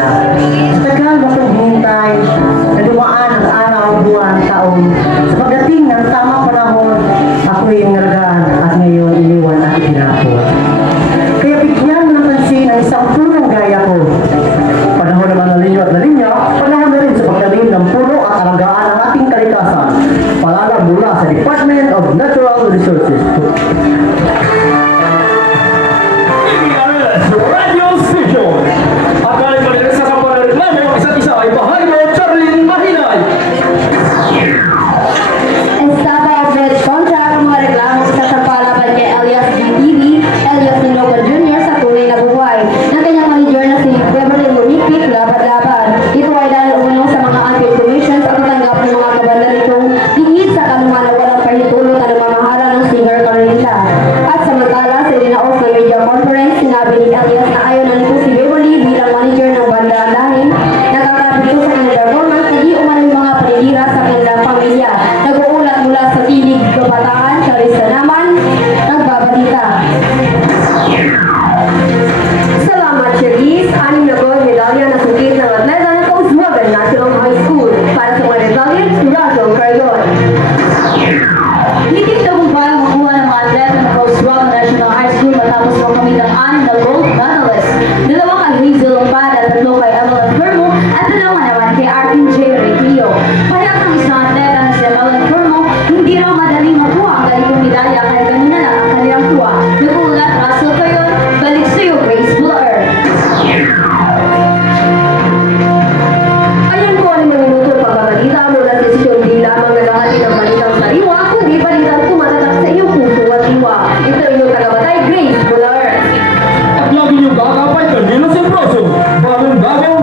niya. Sa tagal na kong hinintay, nadumaan ang araw, buwan, taon. Sa pagdating ng tamang panahon, ako'y inalagaan at ngayon iniwan at itinapon. Kaya bigyan mo ng pansin ang isang punong gaya ko. Panahon naman na linyo at nalinya, panahon na rin sa pagtanim ng puno at alagaan ang ating kalikasan. Paalala mula sa Department of Natural Resources. Radio Station. At galing pa rin sa kapanareklamo ang isa't isa ay Bahayo Charlene Mahinay. Estaba of Bridge Contract ang mga reklamo sa sampalaban kay Elias GTV, Elias Ninoco Jr. sa tunay na buhay ng kanyang manager na si Beverly Lumipik laban-laban. Ito ay dahil umano sa mga anti-commissions at natanggap ng mga kabanda nitong dingid sa kanuman na walang pahitulong na namamahala ng singer Carolina. At samantala sa dinaos na media conference, sinabi ni Elias na ayaw na nito si Beverly bilang manager ng banda dahil nakakapito sa kanilang performance na di umano yung mga paninira sa kanilang pamilya. Nag-uulat mula sa Tinig Kabataan, Charissa naman, nagbabalita. Salamat, Cherise. 6 na gold medalya na sungkit ng atleta ng Kauswagan National High School. Para sa mga medallions, Russell Cargon. Hitik na kung paano makuha ng mga atleta ng Kauswagan National High School matapos makamit ang 6 na gold medalist. 2 kay Hazel Lompada, 3 kay Evelyn Fermo, at 2 naman kay Arvin J. Retio. Pahayag ng isang atleta na si Evelyn Fermo, hindi raw madaling makuha ang ganitong medalya kahit kanina lang ang kanilang tuwa. Nagulat, Russell Cargon, balik sa'yo, Grace Blair. Ayan po ang mga minuto pagbabalita mula sa sisyon di lamang nagahali ng balitang sariwa, kundi balitang tumatatak sa iyong puso at iwa. Ito inyong tagabatay, Grace Blair. At lagi niyong kakapay Camilo Semproso. Bagong